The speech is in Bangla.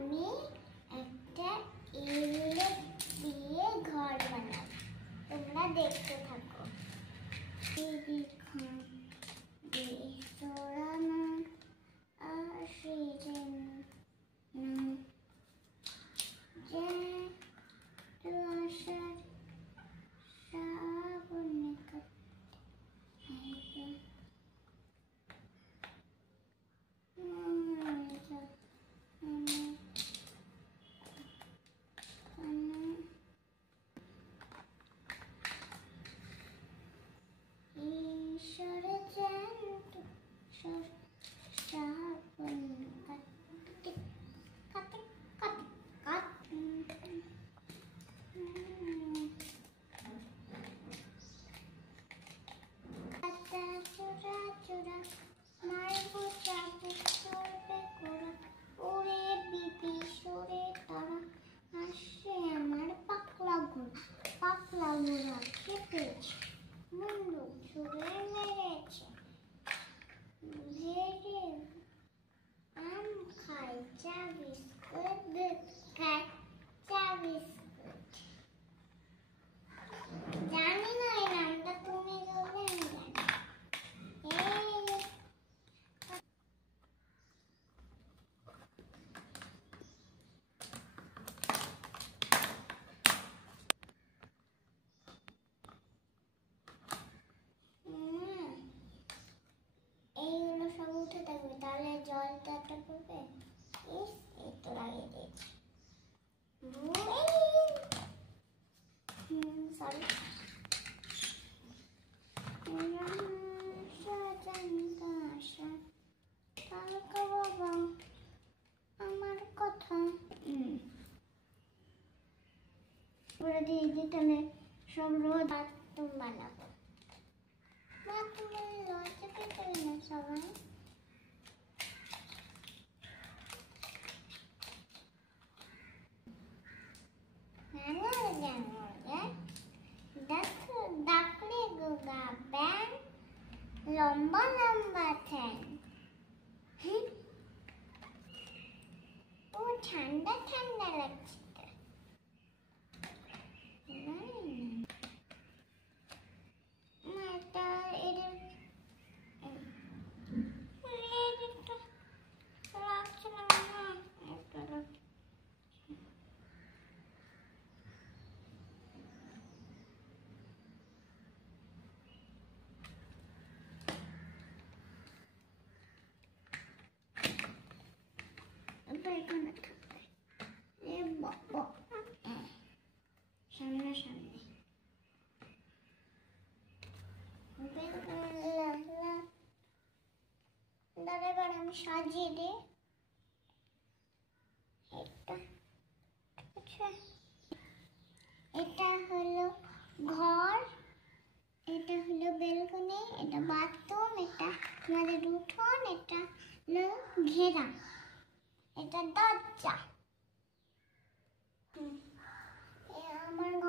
আমি একটা ইট দিয়ে ঘর বানাবো, তোমরা দেখতে থাকো। জানি না এই নামটা, তুমি বললে আমি জানি। এইগুলো সব উঠে থাকবে, তাহলে জলটা পড়বে। এই তো লাগিয়ে দিয়েছি। সরি, আমার কথা তাহলে সব রোজ বাথরুম বানাবো। বাথরুমের লজ্জা পেতে না সবাই। ডাকলে গোগা ব্যাং, লম্বা লম্বা ঠ্যাং। ও ঠান্ডা ঠান্ডা লাগছে। সামনে সামনে দাদা, আমি সাজিয়ে দিই। এটা হলো ঘর, এটা হলো বেলকনি, এটা বাথরুম, এটা আমাদের উঠোন, এটা হলো ঘেরা, এটা দরজা। আমার ঘর।